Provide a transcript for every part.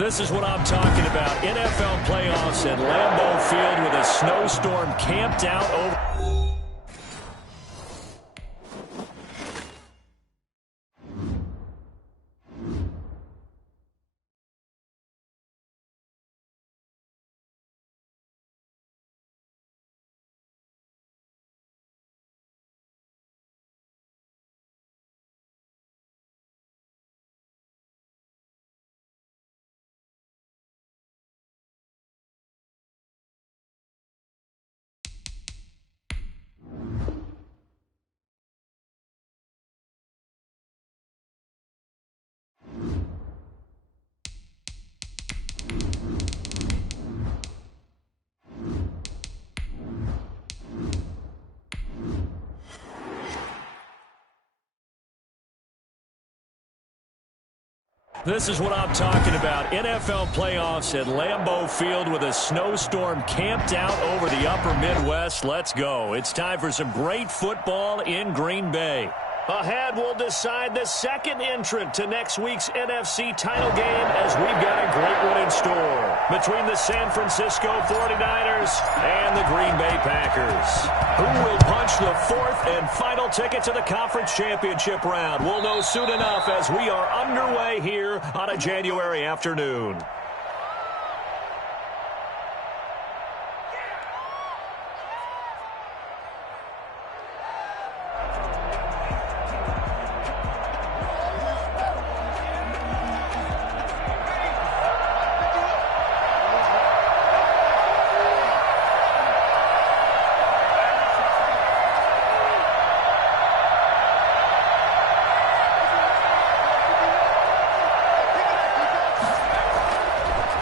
This is what I'm talking about. NFL playoffs at Lambeau Field with a snowstorm camped out over. This is what I'm talking about. NFL playoffs at Lambeau Field with a snowstorm camped out over the upper Midwest. Let's go. It's time for some great football in Green Bay. Ahead, we'll decide the second entrant to next week's NFC title game as we've got a great one in store between the San Francisco 49ers and the Green Bay Packers. Who will punch the fourth and final ticket to the conference championship round? We'll know soon enough as we are underway here on a January afternoon.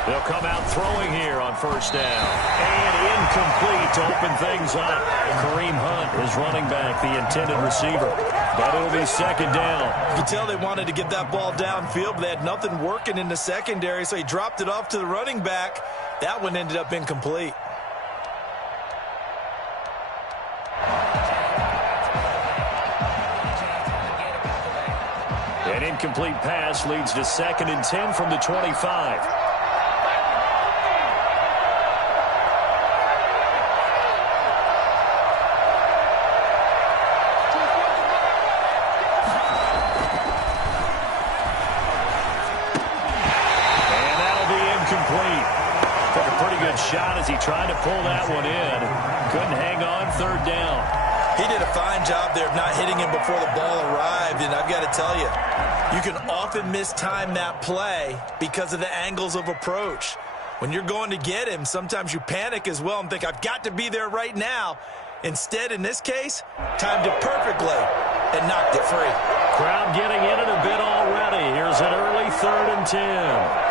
They'll come out throwing here on first down. And incomplete to open things up. Kareem Hunt is running back, the intended receiver. But it'll be second down. You can tell they wanted to get that ball downfield, but they had nothing working in the secondary, so he dropped it off to the running back. That one ended up incomplete. An incomplete pass leads to 2nd and 10 from the 25. Shot as he tried to pull that one in. Couldn't hang on, third down. He did a fine job there of not hitting him before the ball arrived, and I've got to tell you, you can often mistime that play because of the angles of approach. When you're going to get him, sometimes you panic as well and think, I've got to be there right now. Instead, in this case, timed it perfectly and knocked it free. Crowd getting in it a bit already. Here's an early 3rd and 10.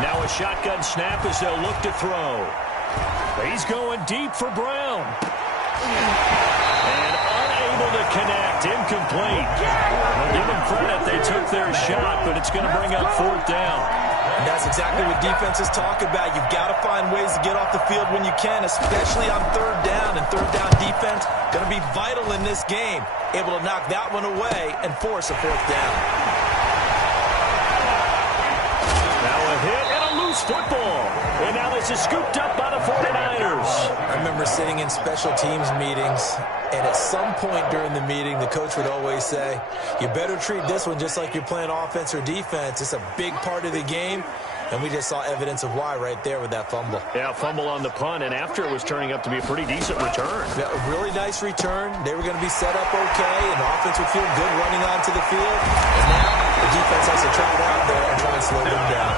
Now a shotgun snap as they'll look to throw. He's going deep for Brown. And unable to connect. Incomplete. Well, give them credit. They took their shot, but it's going to bring up 4th down. And that's exactly what defenses talk about. You've got to find ways to get off the field when you can, especially on 3rd down. And 3rd down defense going to be vital in this game. Able to knock that one away and force a 4th down. Hit and a loose football. And now this is scooped up by the 49ers. I remember sitting in special teams meetings, and at some point during the meeting, the coach would always say, you better treat this one just like you're playing offense or defense. It's a big part of the game. And we just saw evidence of why right there with that fumble. Yeah, fumble on the punt, and after it was turning up to be a pretty decent return. Yeah, a really nice return. They were going to be set up okay, and the offense would feel good running onto the field. And now the defense has to try it out there and try and slow them down.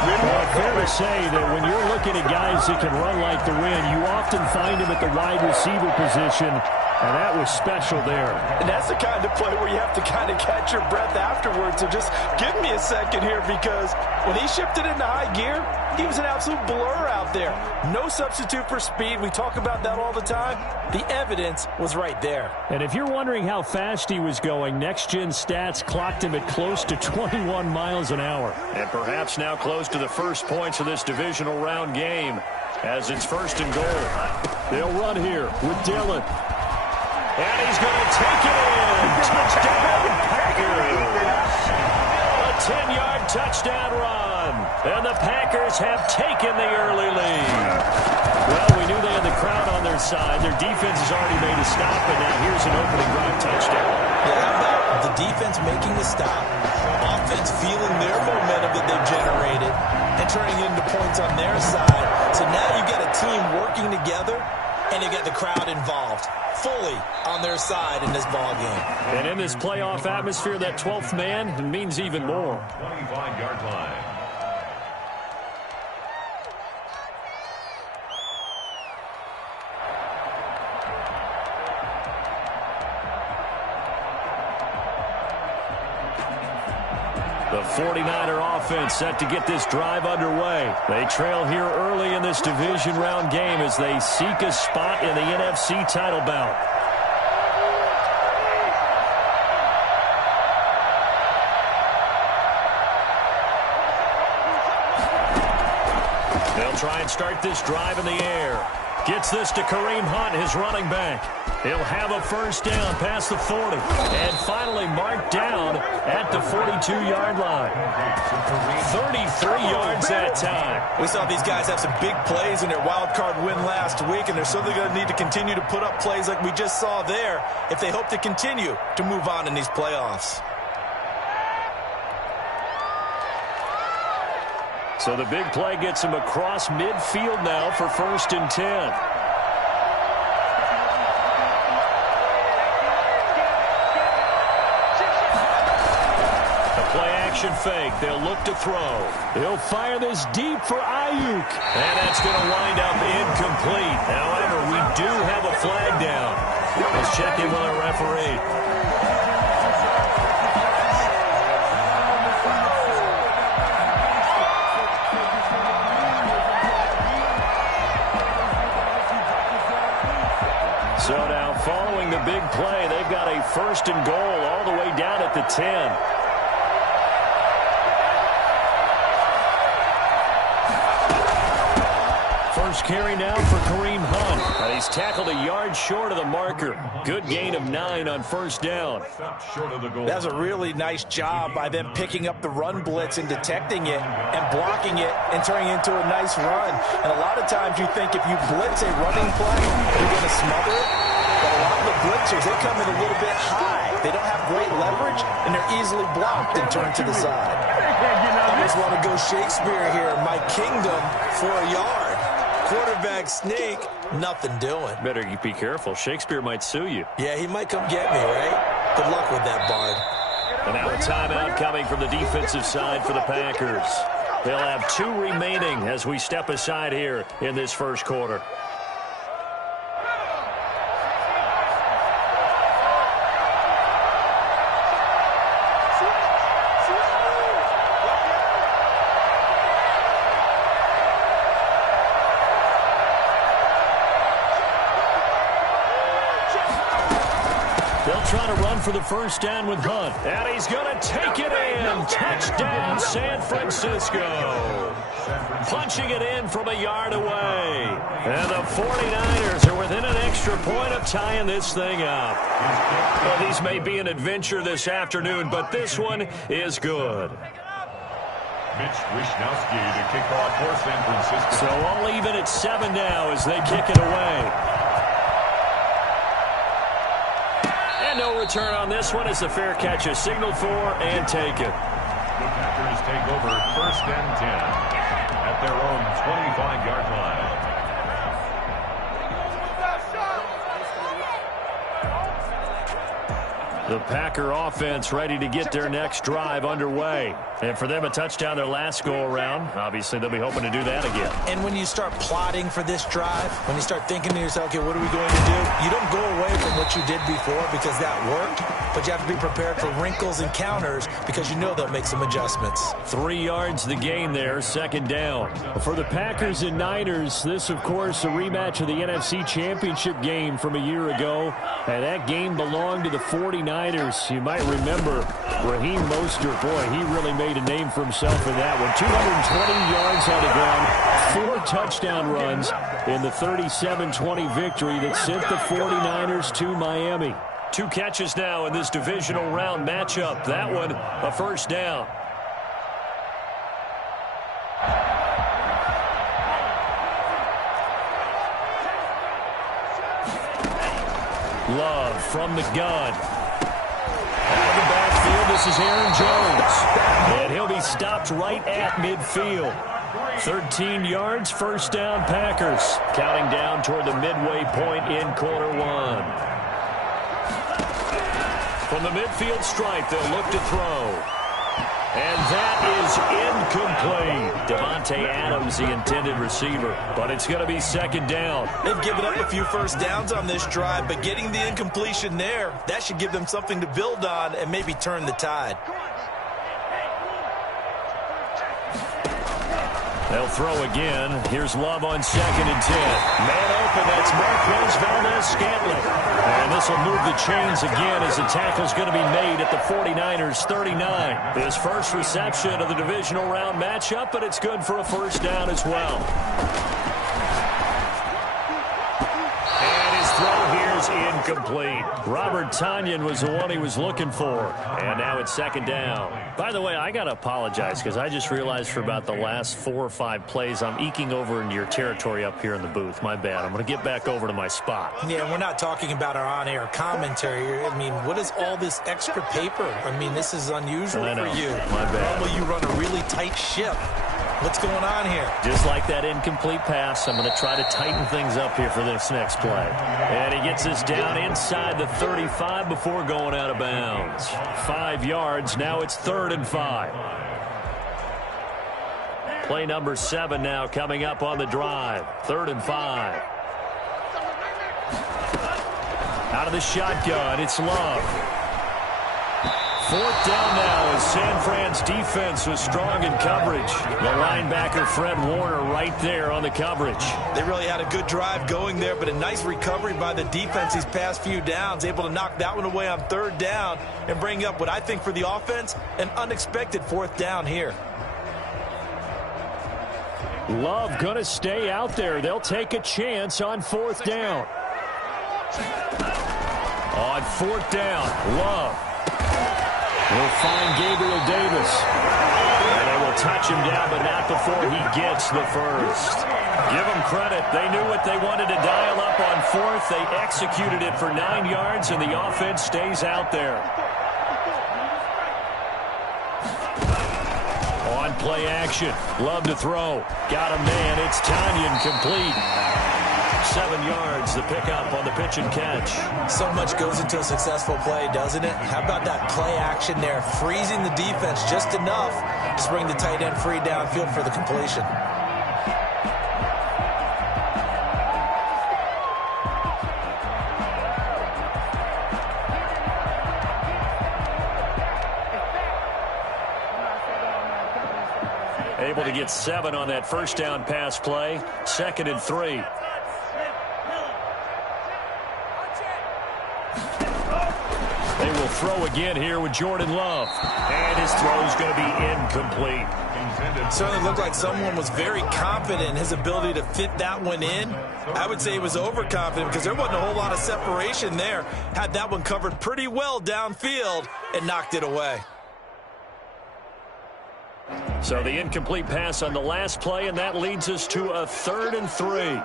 Well, fair to say that when you're looking at guys that can run like the wind, you often find them at the wide receiver position. And that was special there. And that's the kind of play where you have to kind of catch your breath afterwards. So just give me a second here, because when he shifted into high gear, he was an absolute blur out there. No substitute for speed. We talk about that all the time. The evidence was right there. And if you're wondering how fast he was going, next-gen stats clocked him at close to 21 miles an hour. And perhaps now close to the first points of this divisional round game as it's 1st and goal. They'll run here with Dillon. And he's going to take it in. Touchdown, Packers. 10-yard touchdown run. And the Packers have taken the early lead. Well, we knew they had the crowd on their side. Their defense has already made a stop, and now here's an opening drive touchdown. Yeah, how about the defense making the stop, offense feeling their momentum that they've generated, and turning it into points on their side. So now you've got a team working together, and you got the crowd involved fully on their side in this ball game. And in this playoff atmosphere, that 12th man means even more. 25-yard line. The 49er offense set to get this drive underway. They trail here early in this division round game as they seek a spot in the NFC title bout. They'll try and start this drive in the air. Gets this to Kareem Hunt, his running back. He'll have a first down past the 40. And finally marked down at the 42-yard line. 33 yards that time. We saw these guys have some big plays in their wild card win last week, and they're certainly going to need to continue to put up plays like we just saw there if they hope to continue to move on in these playoffs. So the big play gets him across midfield now for 1st and 10. The play action fake. They'll look to throw. He'll fire this deep for Ayuk. And that's going to wind up incomplete. However, we do have a flag down. Let's check in with our referee. So now following the big play, they've got a 1st and goal all the way down at the 10. First carry now for Kareem Hunt. And he's tackled a yard short of the marker. Good gain of 9 on 1st down. That's a really nice job by them picking up the run blitz and detecting it and blocking it and turning it into a nice run. And a lot of times you think if you blitz a running play, you're going to smother it. But a lot of the blitzers, they come in a little bit high. They don't have great leverage, and they're easily blocked and turned to the side. I just want to go Shakespeare here. My kingdom for a yard. Quarterback sneak, nothing doing. Better be careful. Shakespeare might sue you. Yeah, he might come get me, right? Good luck with that, Bard. And now a timeout coming from the defensive side for the Packers. They'll have 2 remaining as we step aside here in this first quarter. Trying to run for the first down with Hunt. And he's going to take it in. Touchdown, San Francisco. Punching it in from a yard away. And the 49ers are within an extra point of tying this thing up. Well, these may be an adventure this afternoon, but this one is good. Mitch Wishnowsky to kick off for San Francisco. So all even at 7 now as they kick it away. No return on this one as the fair catch is signaled for and taken. The Packers take over 1st and 10 at their own 25-yard line. The Packer offense ready to get their next drive underway. And for them, a touchdown their last go-around. Obviously, they'll be hoping to do that again. And when you start plotting for this drive, when you start thinking to yourself, okay, what are we going to do? You don't go away from what you did before because that worked, but you have to be prepared for wrinkles and counters because you know they'll make some adjustments. 3 yards the gain there, 2nd down. For the Packers and Niners, this, of course, a rematch of the NFC Championship game from a year ago. And that game belonged to the 49ers. You might remember Raheem Mostert. Boy, he really made a name for himself in that one. 220 yards on the ground, 4 touchdown runs in the 37-20 victory that sent the 49ers to Miami. 2 catches now in this divisional round matchup. That one, a first down. Love from the gun. Out of the backfield, this is Aaron Jones. And he'll be stopped right at midfield. 13 yards, first down Packers. Counting down toward the midway point in quarter one. From the midfield stripe, they'll look to throw. And that is incomplete. Devontae Adams, the intended receiver. But it's going to be second down. They've given up a few first downs on this drive, but getting the incompletion there, that should give them something to build on and maybe turn the tide. They'll throw again. Here's Love on 2nd and 10. Man open, that's Marquez Valdes-Scantling. And this will move the chains again as the tackle's going to be made at the 49ers' 39. His first reception of the divisional round matchup, but it's good for a first down as well. And his throw here is incomplete. Robert Tonyan was the one he was looking for. And now it's second down. By the way, I got to apologize because I just realized for about the last 4 or 5 plays, I'm eking over into your territory up here in the booth. My bad. I'm going to get back over to my spot. Yeah, we're not talking about our on-air commentary. I mean, what is all this extra paper? I mean, this is unusual for you. My bad. Normally you run a really tight ship. What's going on here? Just like that incomplete pass, I'm going to try to tighten things up here for this next play. And he gets us down inside the 35 before going out of bounds. 5 yards. Now it's 3rd and 5. Play number 7 now coming up on the drive. 3rd and 5. Out of the shotgun, it's Love. 4th down now as San Fran's defense was strong in coverage. The linebacker Fred Warner right there on the coverage. They really had a good drive going there, but a nice recovery by the defense these past few downs, able to knock that one away on 3rd down and bring up what I think for the offense, an unexpected 4th down here. Love going to stay out there. They'll take a chance on 4th down. On 4th down, Love will find Gabriel Davis. And they will touch him down, but not before he gets the first. Give them credit. They knew what they wanted to dial up on 4th. They executed it for 9 yards, and the offense stays out there. On play action. Love to throw. Got a man. It's Tonyan complete. 7 yards, the pickup on the pitch and catch. So much goes into a successful play, doesn't it? How about that play action there, freezing the defense just enough to bring the tight end free downfield for the completion. Able to get 7 on that first down pass play. 2nd and 3. They will throw again here with Jordan Love. And his throw is going to be incomplete. Certainly looked like someone was very confident in his ability to fit that one in. I would say he was overconfident because there wasn't a whole lot of separation there. Had that one covered pretty well downfield and knocked it away. So the incomplete pass on the last play, and that leads us to a 3rd and 3.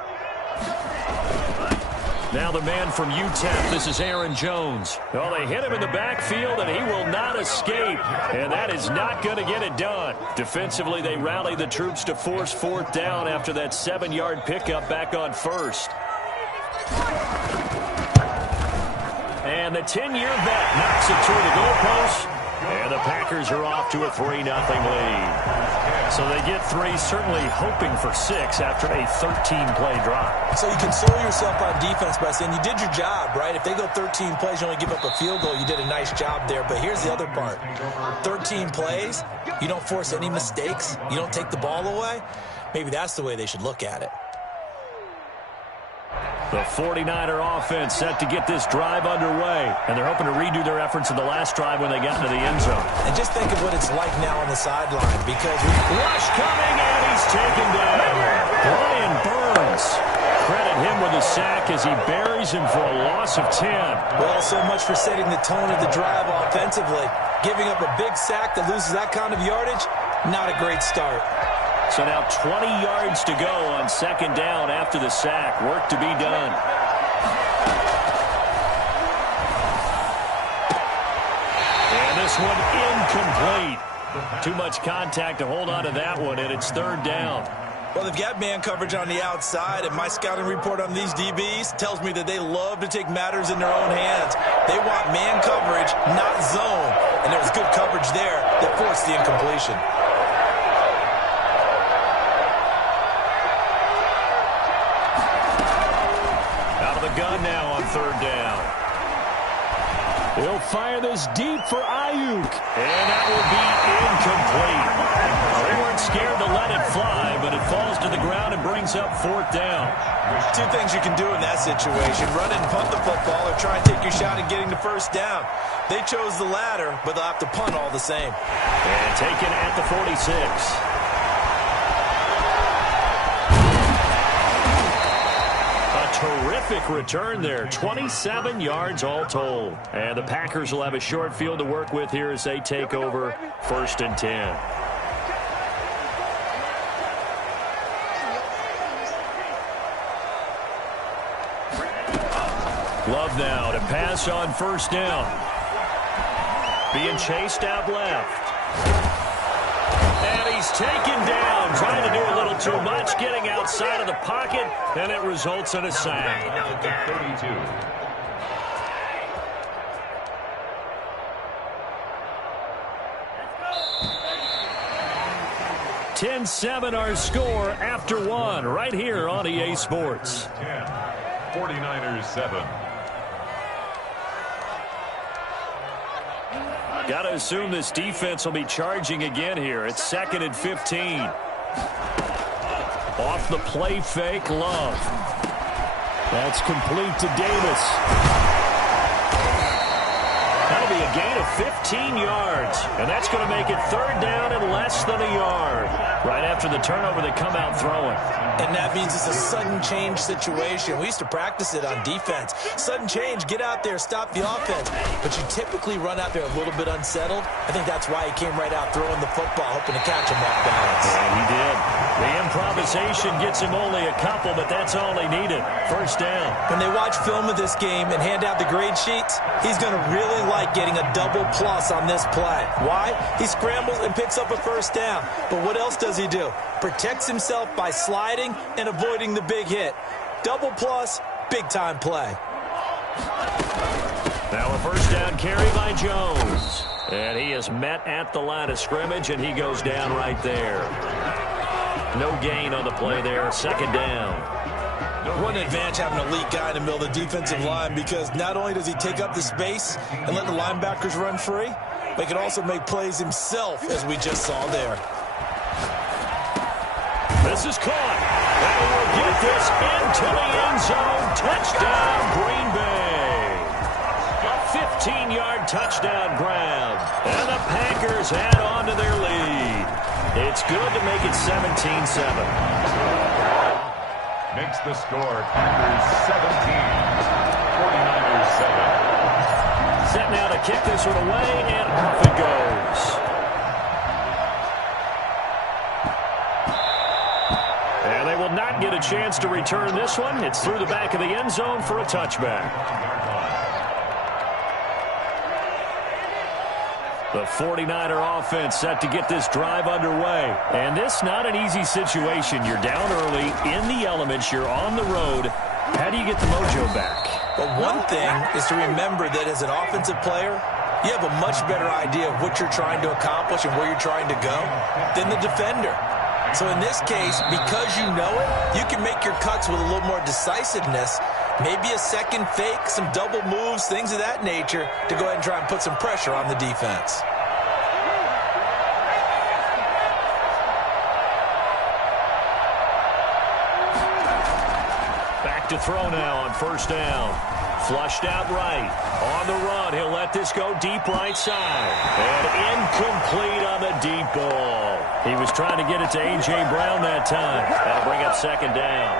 Now the man from UTEP, this is Aaron Jones. Well, they hit him in the backfield, and he will not escape. And that is not going to get it done. Defensively, they rally the troops to force 4th down after that 7-yard pickup back on 1st. And the 10-year vet knocks it through the goalpost. And the Packers are off to a 3-0 lead. So they get 3, certainly hoping for 6 after a 13-play drive. So you console yourself on defense by saying you did your job, right? If they go 13 plays, you only give up a field goal, you did a nice job there. But here's the other part. 13 plays, you don't force any mistakes, you don't take the ball away. Maybe that's the way they should look at it. The 49er offense set to get this drive underway. And they're hoping to redo their efforts in the last drive when they got into the end zone. And just think of what it's like now on the sideline because rush coming, and he's taken down. Brian Burns. Credit him with a sack as he buries him for a loss of 10. Well, so much for setting the tone of the drive offensively. Giving up a big sack that loses that kind of yardage, not a great start. So now 20 yards to go on 2nd down after the sack. Work to be done. too much contact to hold on to that one, and it's third down. Well, they've got man coverage on the outside, and my scouting report on these DBs tells me that they love to take matters in their own hands. They want man coverage, not zone, and there was good coverage there that forced the incompletion. Out of the gun now on third down. He'll fire this deep for Ayuk, and that will be incomplete. They weren't scared to let it fly, but it falls to the ground and brings up fourth down. Two things you can do in that situation: run and punt the football, or try and take your shot at getting the first down. They chose the latter, but they'll have to punt all the same. And taken at the 46. Terrific return there. 27 yards all told. And the Packers will have a short field to work with here as they take over first and 10. Love now to pass on first down. Being chased out left. And he's taken down, trying to do a little too much, getting outside of the pocket, and it results in a sack. 32. 10-7 our score after one, right here on EA Sports. 10. 49ers 7. Got to assume this defense will be charging again here. It's 2nd and 15. Off the play fake, Love. That's complete to Davis. That'll be a gain of 15 yards. And that's going to make it third down and less than a yard. Right after the turnover, they come out throwing. And that means it's a sudden change situation. We used to practice it on defense. Sudden change, get out there, stop the offense. But you typically run out there a little bit unsettled. I think that's why he came right out throwing the football, hoping to catch him off balance. And he did. The improvisation gets him only a couple, but that's all he needed. First down. When they watch film of this game and hand out the grade sheets, he's going to really like getting a double plus on this play. Why? He scrambles and picks up a first down. But what else does he do? Protects himself by sliding and avoiding the big hit. Double plus, big-time play. Now a first down carry by Jones. And he is met at the line of scrimmage, and he goes down right there. No gain on the play there. Second down. What an advantage having an elite guy in the middle of the defensive line, because not only does he take up the space and let the linebackers run free, but he can also make plays himself, as we just saw there. This is caught. And he will get this into the end zone. Touchdown, Green Bay. A 15-yard touchdown grab. And the Packers add on to their lead. It's good to make it 17-7. Makes the score Packers 17. 49ers 7. Set now to kick this one away, and off it goes. And they will not get a chance to return this one. It's through the back of the end zone for a touchback. The 49er offense set to get this drive underway. And this not an easy situation. You're down early, in the elements, you're on the road. How do you get the mojo back? But one thing is to remember that as an offensive player, you have a much better idea of what you're trying to accomplish and where you're trying to go than the defender. So in this case, because you know it, you can make your cuts with a little more decisiveness. Maybe a second fake, some double moves, things of that nature, to go ahead and try and put some pressure on the defense. Back to throw now on first down. Flushed out right. On the run, he'll let this go deep right side. And incomplete on the deep ball. He was trying to get it to A.J. Brown that time. That'll bring up second down.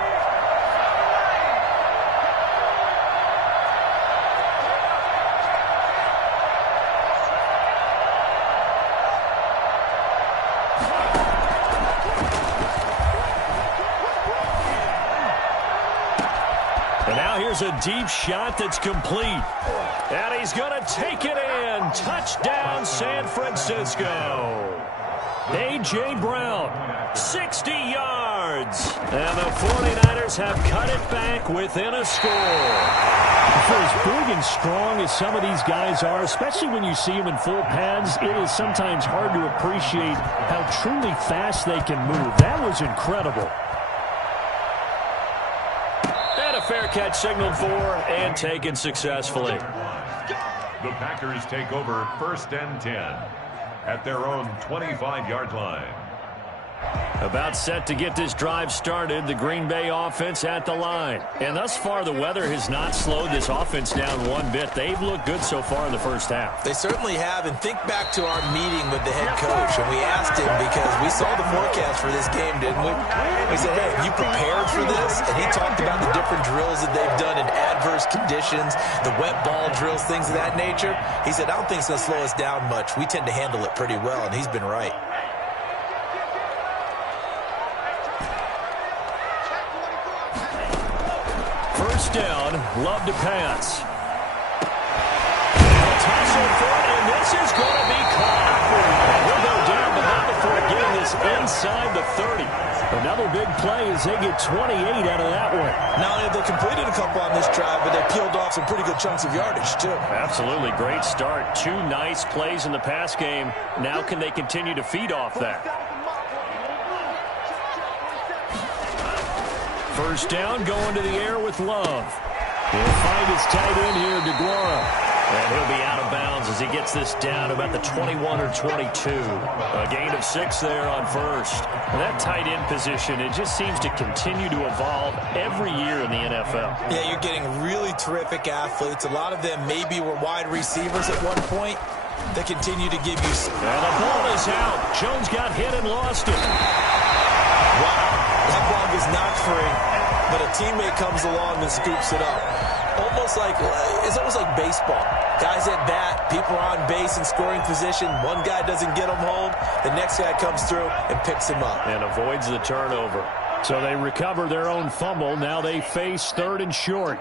Here's a deep shot that's complete. And he's going to take it in. Touchdown, San Francisco. A.J. Brown, 60 yards. And the 49ers have cut it back within a score. For as big and strong as some of these guys are, especially when you see them in full pads, it is sometimes hard to appreciate how truly fast they can move. That was incredible. And a fair catch signaled for and taken successfully. The Packers take over 1st and 10 at their own 25-yard line. About set to get this drive started, the Green Bay offense at the line. And thus far, the weather has not slowed this offense down one bit. They've looked good so far in the first half. They certainly have. And think back to our meeting with the head coach. And we asked him because we saw the forecast for this game, didn't we? We said, hey, have you prepared for this? And he talked about the different drills that they've done in adverse conditions, the wet ball drills, things of that nature. He said, I don't think it's going to slow us down much. We tend to handle it pretty well. And he's been right. First down, Love to pass. And a tussle for it, and this is going to be caught. And he'll go down, but not before getting this inside the 30. Another big play as they get 28 out of that one. Not only have they completed a couple on this drive, but they peeled off some pretty good chunks of yardage, too. Absolutely. Great start. 2 nice plays in the pass game. Now can they continue to feed off that? First down, going to the air with Love. He'll find his tight end here, DeGuara. And he'll be out of bounds as he gets this down about the 21 or 22. A gain of 6 there on first. And that tight end position, it just seems to continue to evolve every year in the NFL. Yeah, you're getting really terrific athletes. A lot of them maybe were wide receivers at one point. They continue to give you... And the ball is out. Jones got hit and lost it. Wow. That ball was knocked free, but a teammate comes along and scoops it up. It's almost like baseball. Guys at bat, people are on base in scoring position. One guy doesn't get him home. The next guy comes through and picks him up. And avoids the turnover. So they recover their own fumble. Now they face 3rd and short.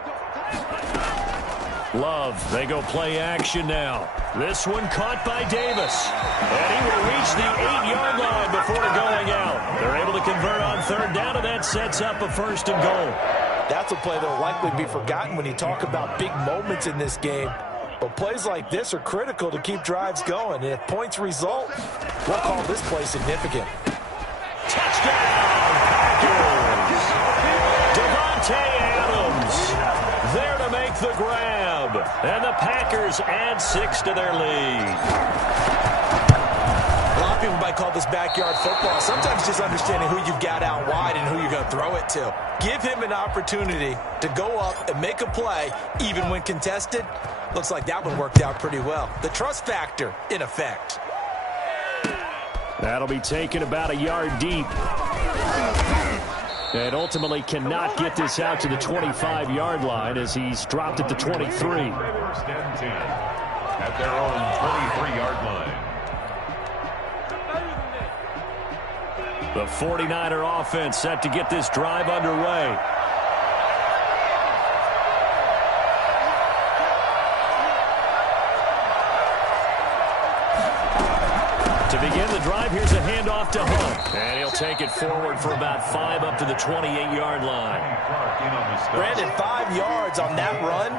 Love, they go play action now. This one caught by Davis. And he will reach the 8-yard line before going out. They're able to convert on 3rd down, and that sets up a 1st and goal. That's a play that will likely be forgotten when you talk about big moments in this game. But plays like this are critical to keep drives going. And if points result, we'll call this play significant. Touchdown, Packers! Devontae Adams there to make the grab. And the Packers add 6 to their lead. A lot of people might call this backyard football. Sometimes just understanding who you've got out wide and who you're going to throw it to. Give him an opportunity to go up and make a play, even when contested. Looks like that one worked out pretty well. The trust factor, in effect. That'll be taken about a yard deep. And ultimately cannot get this out to the 25-yard line as he's dropped at the 23. 1st and 10 at their own 23-yard line. The 49er offense set to get this drive underway. To begin the drive, here's a handoff to Hunt. And he'll take it forward for about 5 up to the 28-yard line. Brandon, 5 yards on that run.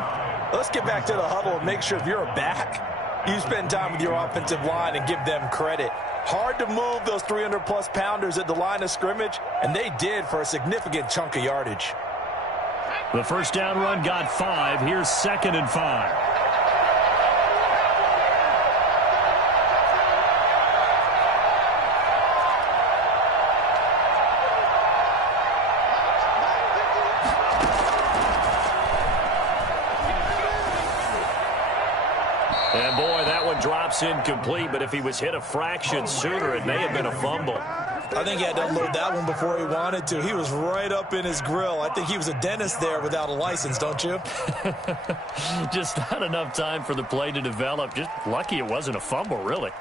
Let's get back to the huddle and make sure if you're a back, you spend time with your offensive line and give them credit. Hard to move those 300-plus pounders at the line of scrimmage, and they did for a significant chunk of yardage. The first down run got 5. Here's 2nd and 5. And boy, that one drops incomplete, but if he was hit a fraction sooner, it may have been a fumble. I think he had to unload that one before he wanted to. He was right up in his grill. I think he was a dentist there without a license, don't you? Just not enough time for the play to develop. Just lucky it wasn't a fumble, really.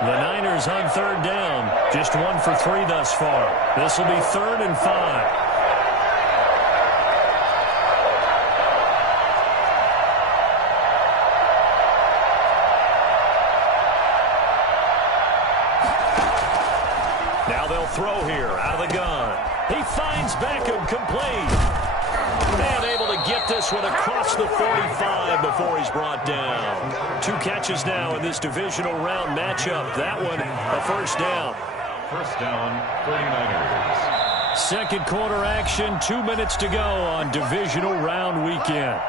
The Niners on 3rd down. Just 1 for 3 thus far. This will be 3rd and 5. throw here out of the gun. He finds Beckham complete. And able to get this one across the 45 before he's brought down. 2 catches now in this divisional round matchup. That one a first down. First down, 49ers. Second quarter action, 2 minutes to go on divisional round weekend.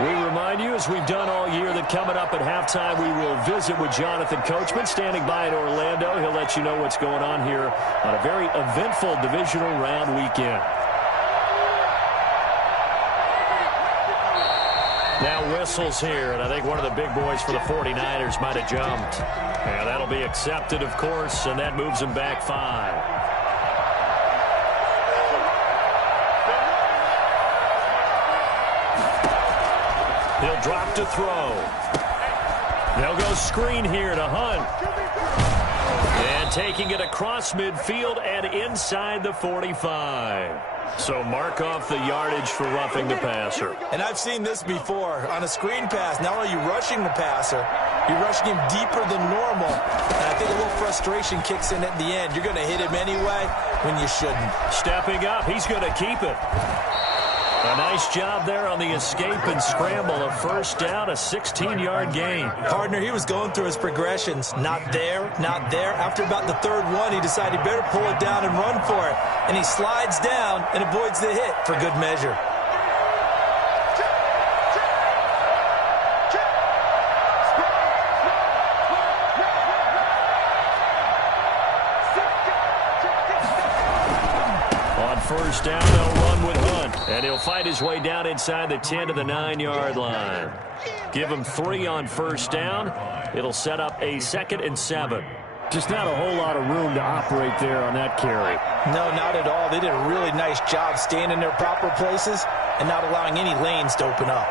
We remind you, as we've done all year, that coming up at halftime, we will visit with Jonathan Coachman, standing by in Orlando. He'll let you know what's going on here on a very eventful divisional round weekend. Now whistles here, and I think one of the big boys for the 49ers might have jumped. And that'll be accepted, of course, and that moves them back 5. He'll drop to throw. They'll go screen here to Hunt. And taking it across midfield and inside the 45. So mark off the yardage for roughing the passer. And I've seen this before. On a screen pass, not only are you rushing the passer, you're rushing him deeper than normal. And I think a little frustration kicks in at the end. You're going to hit him anyway when you shouldn't. Stepping up, he's going to keep it. A nice job there on the escape and scramble. A first down, a 16-yard gain. Partner, he was going through his progressions. Not there, not there. After about the third one, he decided he better pull it down and run for it. And he slides down and avoids the hit for good measure. On first down, they'll run with Hunt. And he'll fight his way down inside the 10 to the 9-yard line. Give him 3 on first down. It'll set up a 2nd and 7. Just not a whole lot of room to operate there on that carry. No, not at all. They did a really nice job staying in their proper places and not allowing any lanes to open up.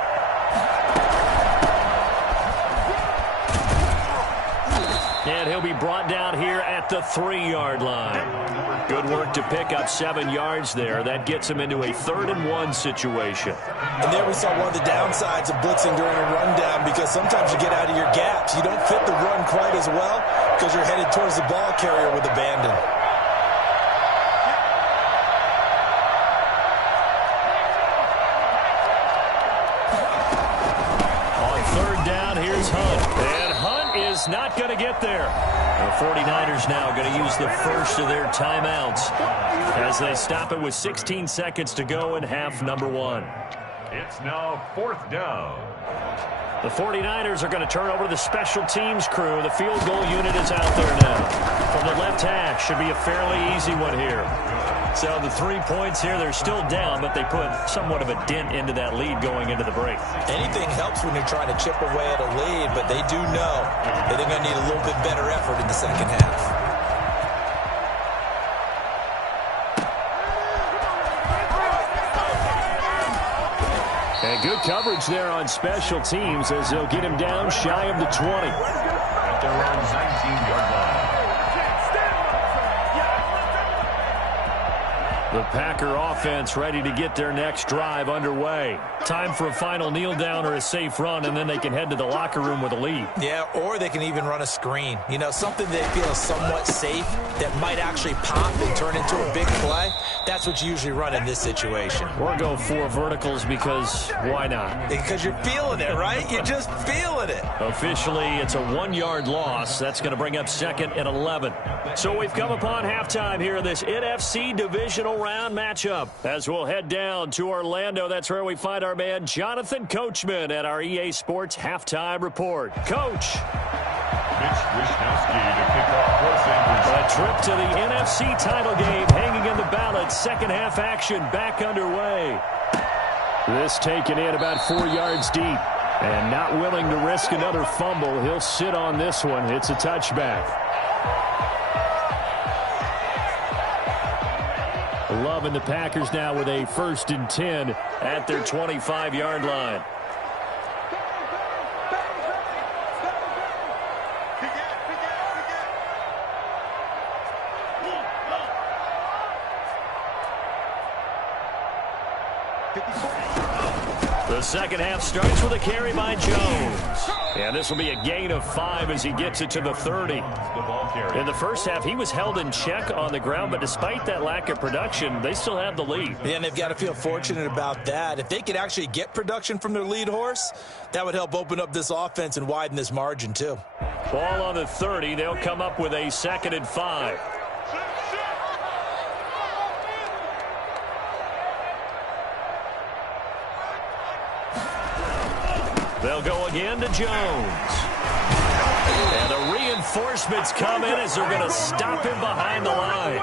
And he'll be brought down here at the 3-yard line. Good work to pick up 7 yards there. That gets him into a 3rd and 1 situation. And there we saw one of the downsides of blitzing during a rundown, because sometimes you get out of your gaps. You don't fit the run quite as well because you're headed towards the ball carrier with abandon. On 3rd down, here's Hunt. And Hunt is not going to get there. The 49ers now going to use the first of their timeouts as they stop it with 16 seconds to go in half number 1. It's now 4th down. The 49ers are going to turn over to the special teams crew. The field goal unit is out there now. From the left hash, should be a fairly easy one here. So the 3 points here, they're still down, but they put somewhat of a dent into that lead going into the break. Anything helps when you're trying to chip away at a lead, but they do know that they're going to need a little bit better effort in the second half. And good coverage there on special teams as they'll get him down shy of the 20. At their own 19-yard line. The Packer offense ready to get their next drive underway. Time for a final kneel down or a safe run, and then they can head to the locker room with a lead. Yeah, or they can even run a screen. You know, something they feel is somewhat safe that might actually pop and turn into a big play. That's what you usually run in this situation. Or go 4 verticals because why not? Because you're feeling it, right? You're just feeling it. Officially, it's a 1-yard loss. That's going to bring up 2nd and 11. So we've come upon halftime here in this NFC divisional round matchup. As we'll head down to Orlando, that's where we find our man Jonathan Coachman at our EA Sports Halftime Report. Coach. Mitch Wishnowsky to kick off for Sanders. A trip to the NFC title game hanging in the balance. Second half action back underway. This taken in about 4 yards deep. And not willing to risk another fumble. He'll sit on this one. It's a touchback. Loving the Packers now with a 1st and 10 at their 25-yard line. The second half starts with a carry by Jones. And this will be a gain of 5 as he gets it to the 30. In the first half, he was held in check on the ground, but despite that lack of production, they still have the lead. Yeah, and they've got to feel fortunate about that. If they could actually get production from their lead horse, that would help open up this offense and widen this margin too. Ball on the 30. They'll come up with a 2nd and 5. They'll go again to Jones. And the reinforcements come in as they're going to stop him behind the line.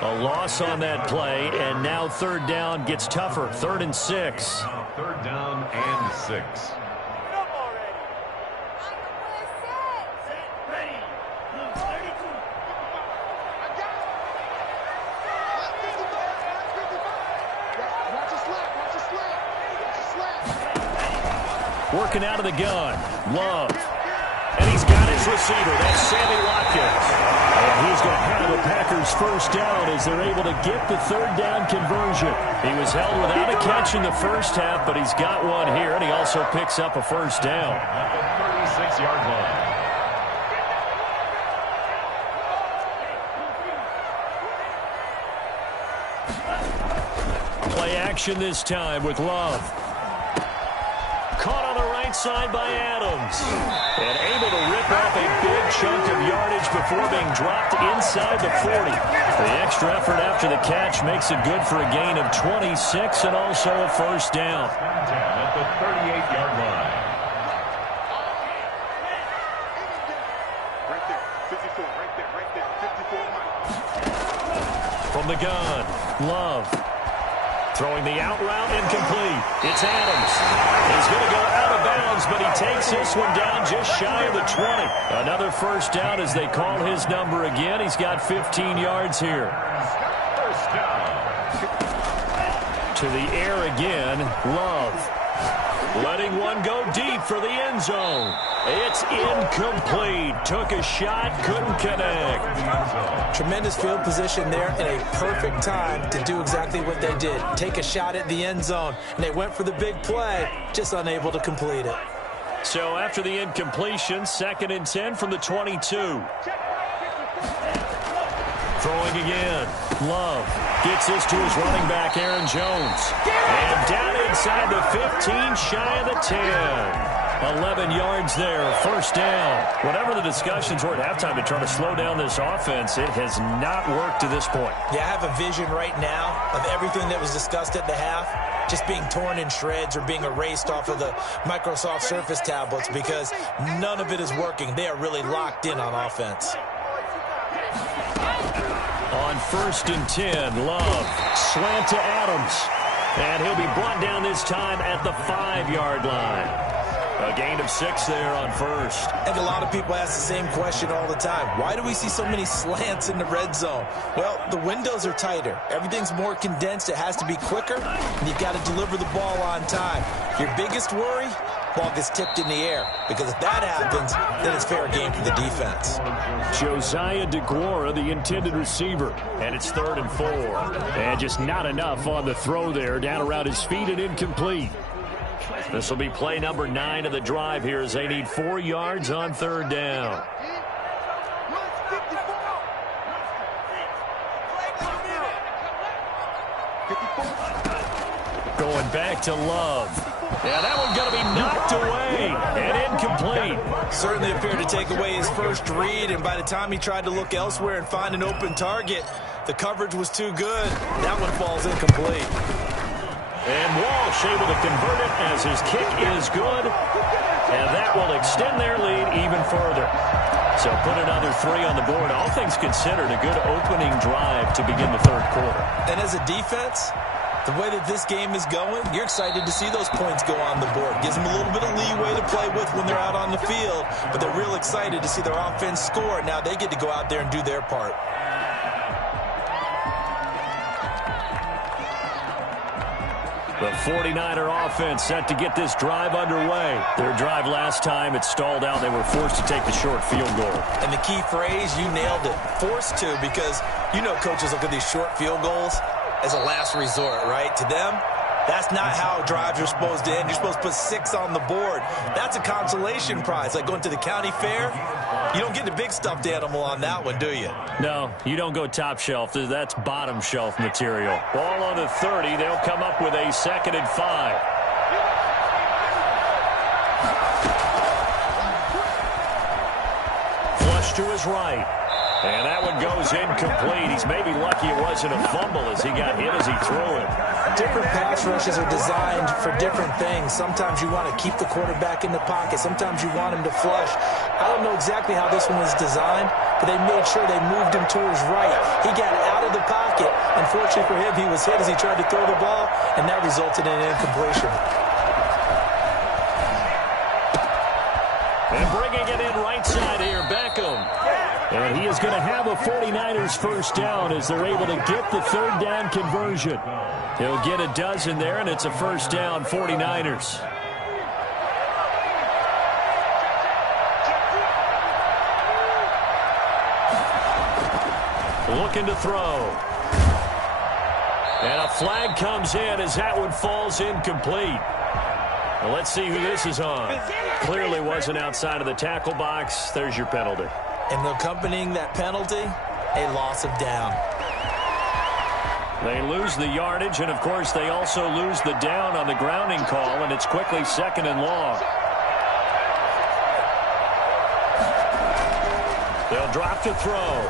A loss on that play, and now 3rd down gets tougher. 3rd and 6. 3rd down and 6. Working out of the gun. Love. And he's got his receiver. That's Sammy Watkins. And he's going to have a Packers 1st down as they're able to get the 3rd down conversion. He was held without a catch in the first half, but he's got one here, and he also picks up a 1st down. At the 36-yard line. Play action this time with Love. Caught on the right side by Adams. And able to rip off a big chunk of yardage before being dropped inside the 40. The extra effort after the catch makes it good for a gain of 26 and also a 1st down. At the 38-yard line. From the gun, Love. Throwing the out route incomplete. It's Adams. He's going to go out of bounds, but he takes this one down just shy of the 20. Another 1st down as they call his number again. He's got 15 yards here. 1st down. To the air again, Love. Letting one go deep for the end zone. It's incomplete. Took a shot, couldn't connect. Tremendous field position there and a perfect time to do exactly what they did. Take a shot at the end zone. And they went for the big play, just unable to complete it. So after the incompletion, 2nd and 10 from the 22. Throwing again. Love gets this to his running back, Aaron Jones. And down inside the 15, shy of the 10. 11 yards there, 1st down. Whatever the discussions were at halftime to try to slow down this offense, it has not worked to this point. Yeah, I have a vision right now of everything that was discussed at the half just being torn in shreds or being erased off of the Microsoft Surface tablets because none of it is working. They are really locked in on offense. On 1st and 10, Love. Slant to Adams. And he'll be brought down this time at the 5-yard line. A gain of 6 there on 1st. I think a lot of people ask the same question all the time. Why do we see so many slants in the red zone? Well, the windows are tighter. Everything's more condensed. It has to be quicker, and you've got to deliver the ball on time. Your biggest worry? Ball gets tipped in the air, because if that happens, then it's fair game for the defense. Josiah DeGuara, the intended receiver, and it's 3rd and 4. And just not enough on the throw there, down around his feet and incomplete. This will be play number 9 of the drive here as they need 4 yards on 3rd down. Going back to Love. Yeah, that one's going to be knocked away and incomplete. Certainly appeared to take away his first read, and by the time he tried to look elsewhere and find an open target, the coverage was too good. That one falls incomplete. And Walsh able to convert it as his kick is good. And that will extend their lead even further. So put another 3 on the board. All things considered, a good opening drive to begin the 3rd quarter. And as a defense, the way that this game is going, you're excited to see those points go on the board. Gives them a little bit of leeway to play with when they're out on the field. But they're real excited to see their offense score. Now they get to go out there and do their part. The 49er offense set to get this drive underway. Their drive last time, it stalled out. They were forced to take the short field goal. And the key phrase, you nailed it. Forced to, because you know coaches look at these short field goals as a last resort, right? To them, That's not how drives are supposed to end. You're supposed to put 6 on the board. That's a consolation prize, like going to the county fair. You don't get the big stuffed animal on that one, do you? No, you don't go top shelf. That's bottom shelf material. Ball on the 30. They'll come up with a 2nd and 5. Flush to his right. And that one goes incomplete. He's maybe lucky it wasn't a fumble as he got hit as he threw it. Different pass rushes are designed for different things. Sometimes you want to keep the quarterback in the pocket. Sometimes you want him to flush. I don't know exactly how this one was designed, but they made sure they moved him to his right. He got out of the pocket. Unfortunately for him, he was hit as he tried to throw the ball, and that resulted in an incompletion. And bringing it in right side here, Beckham. And he is going to have a 49ers first down as they're able to get the 3rd down conversion. He'll get a dozen there, and it's a first down 49ers. Looking to throw. And a flag comes in as that one falls incomplete. Well, let's see who this is on. Clearly wasn't outside of the tackle box. There's your penalty. And accompanying that penalty, a loss of down. They lose the yardage, and, of course, they also lose the down on the grounding call, and it's quickly 2nd and long. They'll drop to throw.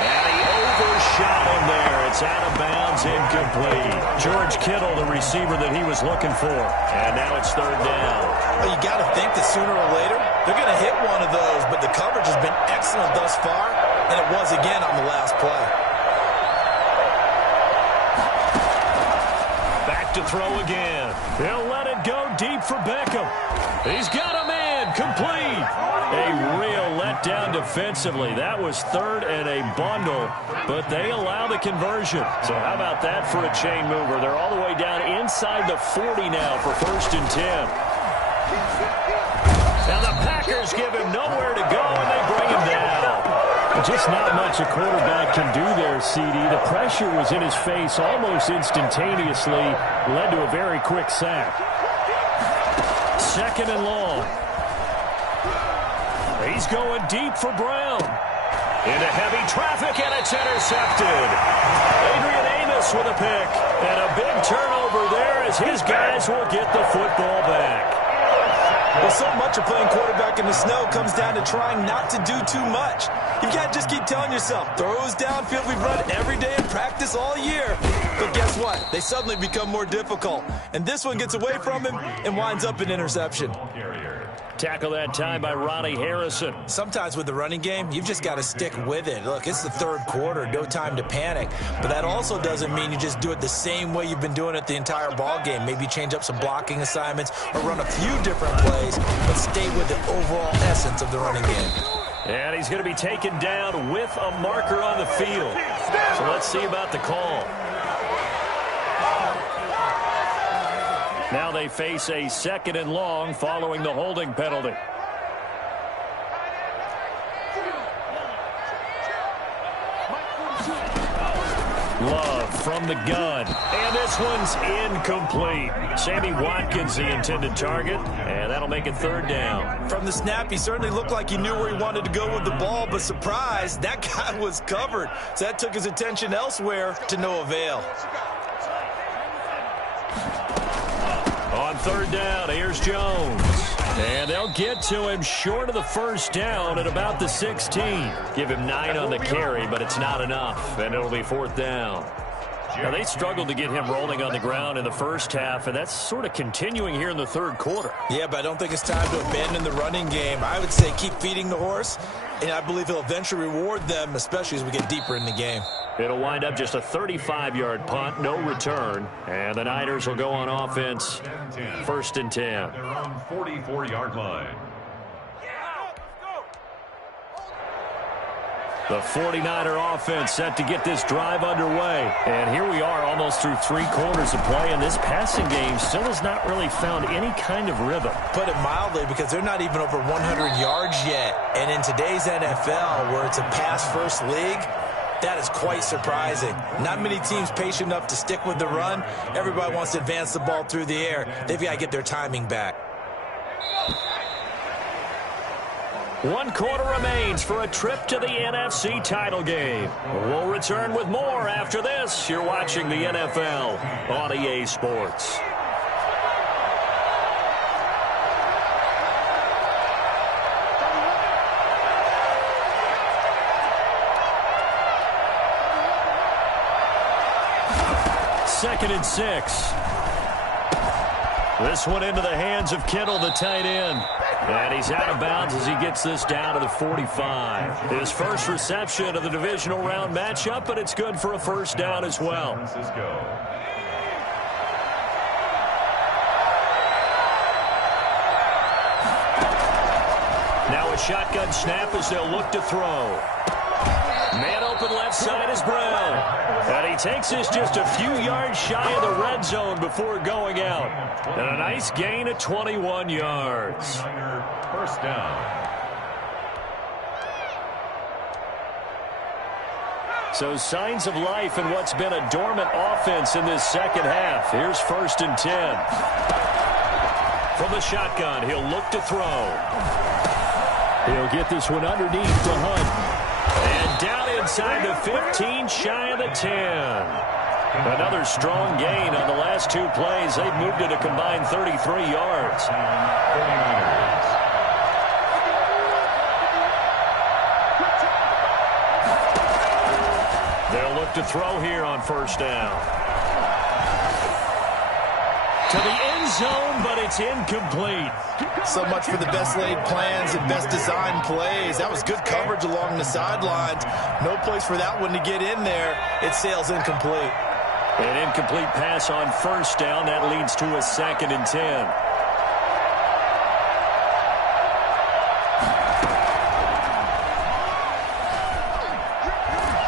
And he overshot him there. It's out of bounds, incomplete. George Kittle, the receiver that he was looking for. And now it's 3rd down. Well, you got to think that sooner or later they're going to hit one of those, but the coverage has been excellent thus far, and it was again on the last play. Back to throw again. He'll let it go deep for Beckham. He's got a man, complete. A real letdown defensively. That was 3rd and a bundle, but they allow the conversion. So how about that for a chain mover? They're all the way down inside the 40 now for 1st and 10. Now the Packers give him nowhere to go, and they bring him down. Just not much a quarterback can do there, CD. The pressure was in his face almost instantaneously. Led to a very quick sack. 2nd and long. He's going deep for Brown. Into heavy traffic, and it's intercepted. Adrian Amos with a pick. And a big turnover there as his guys will get the football back. Well, so much of playing quarterback in the snow comes down to trying not to do too much. You've got to just keep telling yourself, throws downfield we've run every day in practice all year. But guess what? They suddenly become more difficult. And this one gets away from him and winds up an interception. Tackle that time by Ronnie Harrison. Sometimes with the running game, you've just got to stick with it. Look, it's the 3rd quarter, no time to panic. But that also doesn't mean you just do it the same way you've been doing it the entire ball game. Maybe change up some blocking assignments or run a few different plays, but stay with the overall essence of the running game. And he's going to be taken down with a marker on the field. So let's see about the call. Now they face a 2nd and long following the holding penalty. Love from the gun. And this one's incomplete. Sammy Watkins, the intended target, and that'll make it 3rd down. From the snap, he certainly looked like he knew where he wanted to go with the ball, but surprise, that guy was covered. So that took his attention elsewhere to no avail. On 3rd down, here's Jones. And they'll get to him short of the first down at about the 16. Give him 9 on the carry, but it's not enough, and it'll be 4th down. Now, they struggled to get him rolling on the ground in the first half, and that's sort of continuing here in the 3rd quarter. Yeah, but I don't think it's time to abandon the running game. I would say keep feeding the horse, and I believe he'll eventually reward them, especially as we get deeper in the game. It'll wind up just a 35-yard punt, no return, and the Niners will go on offense, 1st and 10. Their own 44-yard line. The 49er offense set to get this drive underway. And here we are almost through 3 quarters of play, and this passing game still has not really found any kind of rhythm. Put it mildly, because they're not even over 100 yards yet. And in today's NFL, where it's a pass-first league, That is quite surprising. Not many teams patient enough to stick with the run. Everybody wants to advance the ball through the air. They've got to get their timing back. 1 quarter remains for a trip to the NFC title game. We'll return with more after this. You're watching the NFL on EA Sports. Second and 6. This one into the hands of Kittle, the tight end. And he's out of bounds as he gets this down to the 45. His first reception of the divisional round matchup, but it's good for a first down as well. Now a shotgun snap as they'll look to throw. Man open left side is Brown. And he takes this just a few yards shy of the red zone before going out. And a nice gain of 21 yards. First down. So signs of life in what's been a dormant offense in this second half. Here's 1st and 10. From the shotgun, he'll look to throw. He'll get this one underneath to Hunt. And down inside the 15, shy of the 10. Another strong gain on the last 2 plays. They've moved it a combined 33 yards. 49ers. They'll look to throw here on first down. To the end zone, but it's incomplete. So much for the best laid plans and best designed plays. That was good coverage along the sidelines. No place for that one to get in there. It sails incomplete. An incomplete pass on first down. That leads to a 2nd and 10.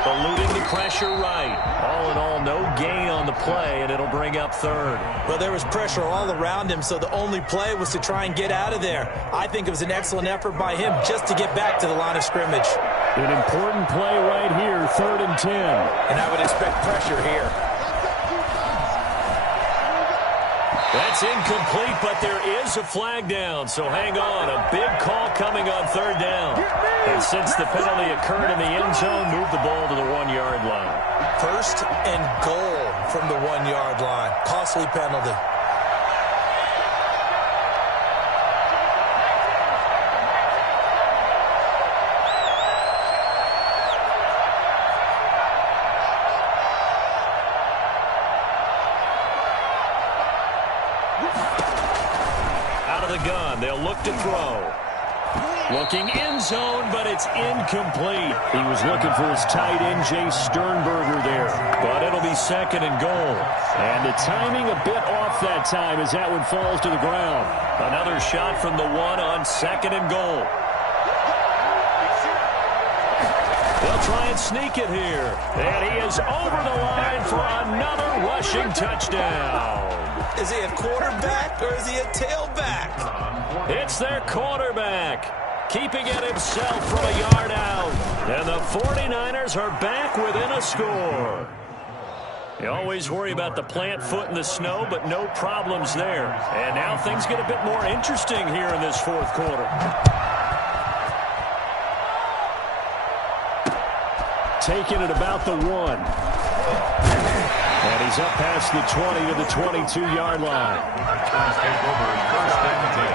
Eluding the pressure right. All in all, no gain on the play, and it'll bring up 3rd. Well, there was pressure all around him, so the only play was to try and get out of there. I think it was an excellent effort by him just to get back to the line of scrimmage. An important play right here, 3rd and 10. And I would expect pressure here. That's incomplete, but there is a flag down, so hang on. A big call coming on 3rd down. And since the penalty occurred in the end zone, move the ball to the 1-yard line. 1st and goal from the 1-yard line. Costly penalty. Out of the gun, they'll look to throw. Looking end zone, but it's incomplete. He was looking for his tight end, Jay Sternberger there. But it'll be 2nd and goal. And the timing a bit off that time as that one falls to the ground. Another shot from the 1 on 2nd and goal. They'll try and sneak it here. And he is over the line for another rushing touchdown. Is he a quarterback or is he a tailback? It's their quarterback, keeping it himself from a yard out. And the 49ers are back within a score. You always worry about the plant foot in the snow, but no problems there. And now things get a bit more interesting here in this 4th quarter. Taking it about the 1. And he's up past the 20 to the 22-yard line. Let's take over 1st and 10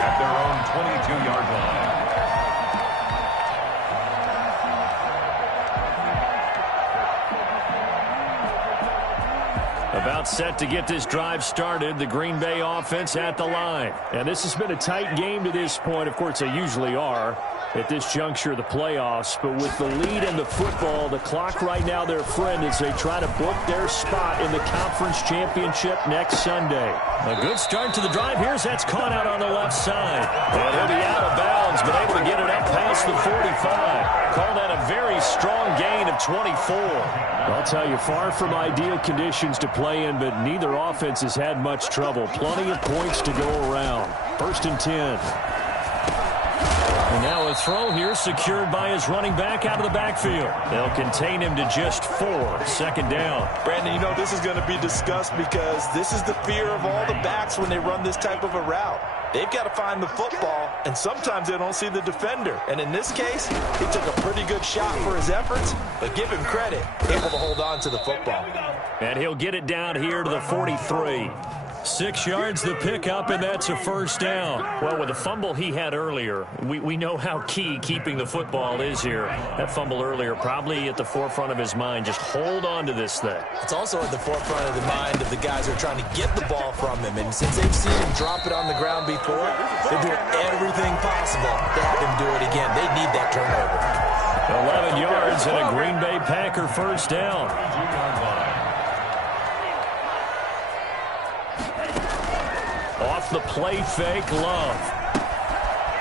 at their own 22-yard line. About set to get this drive started, the Green Bay offense at the line. And this has been a tight game to this point. Of course, they usually are at this juncture of the playoffs. But with the lead in the football, the clock right now their friend as they try to book their spot in the conference championship next Sunday. A good start to the drive. Here's that's caught out on the left side. And he'll be out of bounds, but able to get it up past the 45. Call that a very strong gain of 24. I'll tell you, far from ideal conditions to play in, but neither offense has had much trouble. Plenty of points to go around. 1st and 10. And now a throw here secured by his running back out of the backfield. They'll contain him to just 4. Second down. Brandon, you know this is going to be discussed because this is the fear of all the backs when they run this type of a route. They've got to find the football, and sometimes they don't see the defender. And in this case, he took a pretty good shot for his efforts, but give him credit, able to hold on to the football. And he'll get it down here to the 43. 6 yards the pickup, and that's a first down. Well, with the fumble he had earlier, we know how key keeping the football is here. That fumble earlier probably at the forefront of his mind. Just hold on to this thing. It's also at the forefront of the mind of the guys who are trying to get the ball from him. And since they've seen him drop it on the ground before, they're doing everything possible to have him do it again. They need that turnover. 11 yards and a Green Bay Packer first down. Off the play fake, Love.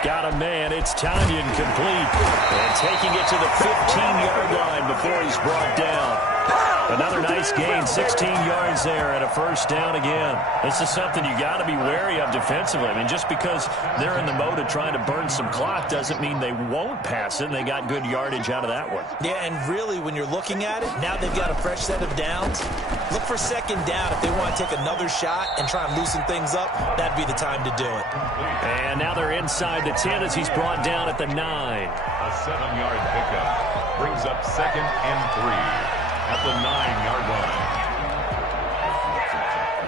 Got a man, it's Tanyan complete. And taking it to the 15-yard line before he's brought down. Another nice gain, 16 yards there and a first down again. This is something you got to be wary of defensively. I mean, just because they're in the mode of trying to burn some clock doesn't mean they won't pass it. And they got good yardage out of that one. Yeah, and really, when you're looking at it, now they've got a fresh set of downs. Look for second down. If they want to take another shot and try and loosen things up, that'd be the time to do it. And now they're inside the 10 as he's brought down at the 9. A 7-yard pickup brings up 2nd and 3. At the 9-yard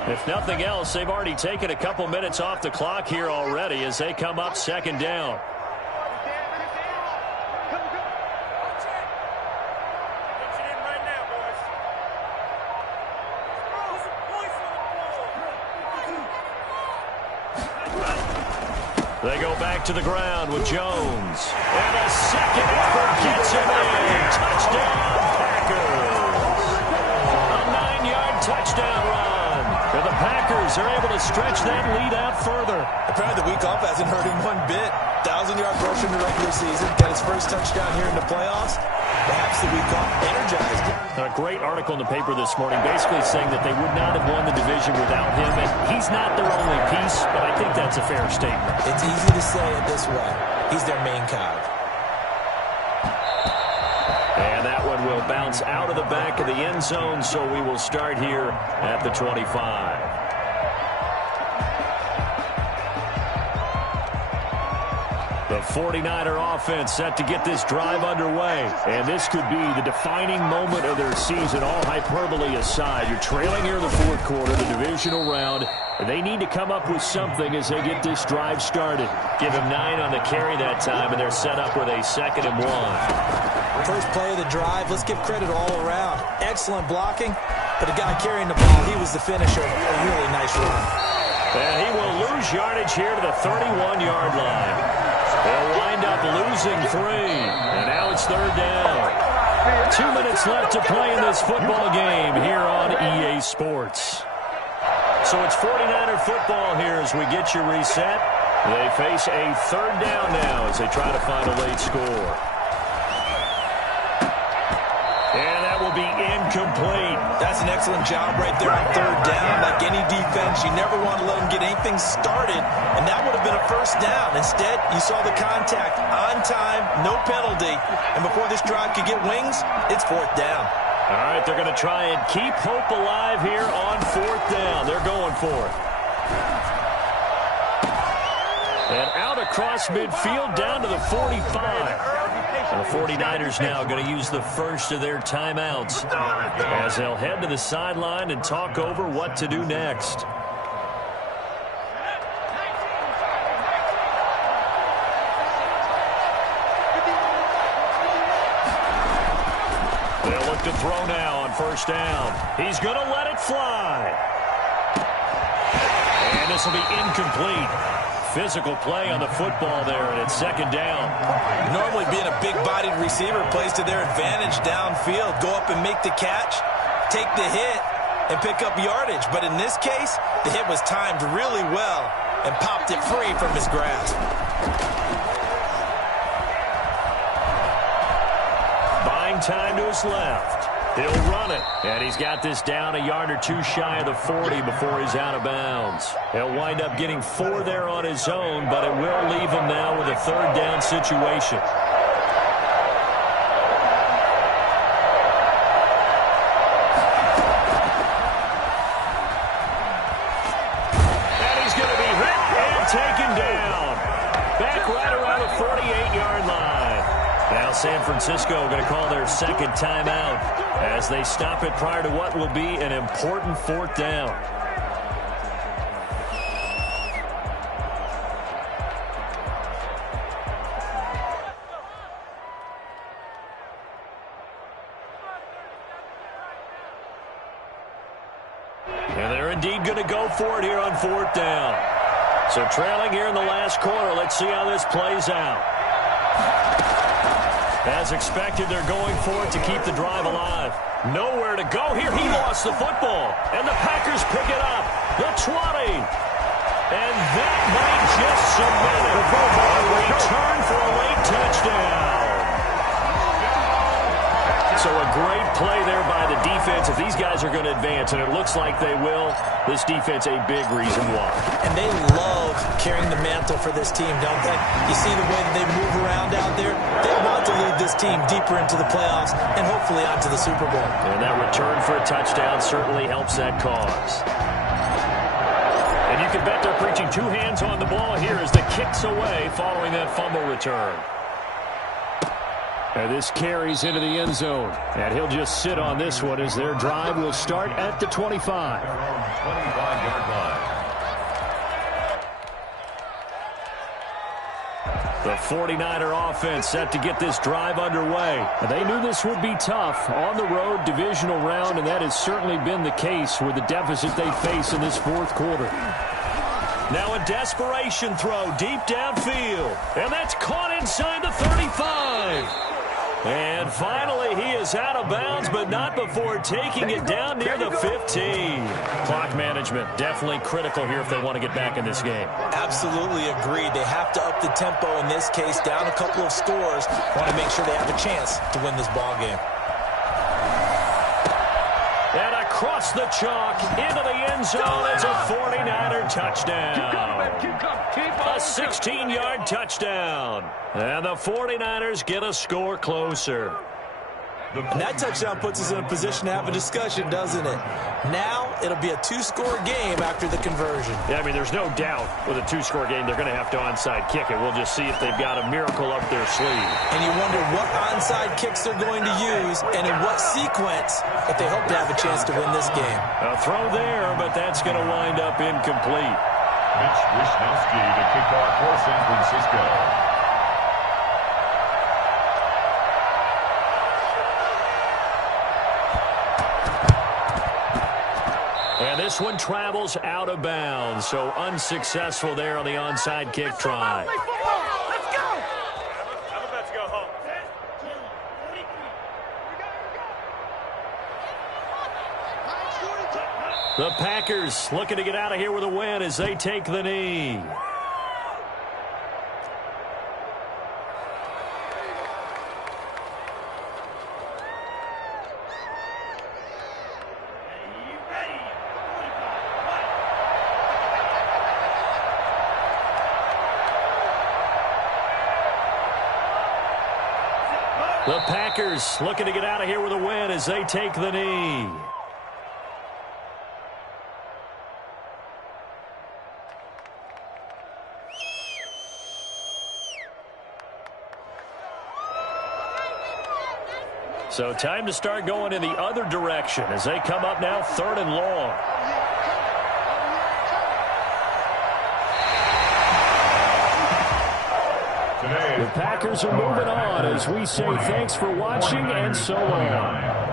line. If nothing else, they've already taken a couple minutes off the clock here already as they come up second down. They go back to the ground with Jones. And a second effort gets him in. Touchdown, Packers. Touchdown run. And the Packers are able to stretch that lead out further. Apparently the week off hasn't hurt him one bit. 1,000-yard rush in the regular season. Got his first touchdown here in the playoffs. Perhaps the week off energized him. A great article in the paper this morning basically saying that they would not have won the division without him. And he's not their only piece, but I think that's a fair statement. It's easy to say it this way. He's their main cog. And that one will bounce out of the back of the end zone, so we will start here at the 25. The 49er offense set to get this drive underway. And this could be the defining moment of their season, all hyperbole aside. You're trailing here in the fourth quarter, the divisional round. And they need to come up with something as they get this drive started. Give them 9 on the carry that time, and they're set up with a 2nd and 1. First play of the drive, let's give credit all around. Excellent blocking, but the guy carrying the ball, he was the finisher. A really nice run. And he will lose yardage here to the 31-yard line. They'll wind up losing 3, and now it's 3rd down. 2 minutes left to play in this football game here on EA Sports. So it's 49er football here as we get you reset. They face a 3rd down now as they try to find a late score. And that will be incomplete. That's an excellent job right there on 3rd down. Like any defense, you never want to let them get anything started, and that would have been a 1st down. Instead, you saw the contact on time, no penalty, and before this drive could get wings, it's 4th down. All right, they're going to try and keep hope alive here on 4th down. They're going for it. And out across midfield down to the 45. And the 49ers now going to use the first of their timeouts as they'll head to the sideline and talk over what to do next. They'll look to throw now on 1st down. He's going to let it fly. And this will be incomplete. Physical play on the football there, and it's 2nd down. Normally being a big-bodied receiver plays to their advantage downfield. Go up and make the catch, take the hit, and pick up yardage. But in this case, the hit was timed really well and popped it free from his grasp. Buying time to his left. He'll run it. And he's got this down a yard or two shy of the 40 before he's out of bounds. He'll wind up getting 4 there on his own, but it will leave him now with a third down situation. And he's going to be hit and taken down. Back right around the 48-yard line. Now San Francisco going to call their second timeout as they stop it prior to what will be an important fourth down. And they're indeed going to go for it here on fourth down. So trailing here in the last quarter, let's see how this plays out. As expected, they're going for it to keep the drive alive. Nowhere to go here. He lost the football. And the Packers pick it up. The 20. And that might just cement it. A return for a late touchdown. So a great play there by the defense. If these guys are going to advance, and it looks like they will, this defense a big reason why. And they love carrying the mantle for this team, don't they? You see the way that they move around out there? They want to lead this team deeper into the playoffs and hopefully onto the Super Bowl. And that return for a touchdown certainly helps that cause. And you can bet they're preaching 2 hands on the ball here as the kick's away following that fumble return. And this carries into the end zone. And he'll just sit on this one as their drive will start at the 25. 25-yard line. The 49er offense set to get this drive underway. They knew this would be tough on the road divisional round, and that has certainly been the case with the deficit they face in this fourth quarter. Now a desperation throw deep downfield, and that's caught inside the 35. And finally, he is out of bounds, but not before taking it down near the 15. Clock management, definitely critical here if they want to get back in this game. Absolutely agreed. They have to up the tempo in this case, down a couple of scores. Want to make sure they have a chance to win this ball game. And across the chalk, into the end zone, it's a 49er touchdown. A 16-yard touchdown. And the 49ers get a score closer. And that touchdown puts us in a position to have a discussion, doesn't it? Now it'll be a 2-score game after the conversion. Yeah, I mean, there's no doubt with a 2-score game they're going to have to onside kick it. We'll just see if they've got a miracle up their sleeve. And you wonder what onside kicks they're going to use and in what sequence if they hope to have a chance to win this game. A throw there, but that's going to wind up incomplete. Mitch Wisnowski to kick off for San Francisco. And this one travels out of bounds, so unsuccessful there on the onside kick try. Let's go! I'm about to go home. The Packers looking to get out of here with a win as they take the knee. The Packers looking to get out of here with a win as they take the knee. So time to start going in the other direction as they come up now 3rd and long. The Packers are moving on as we say thanks for watching and so long.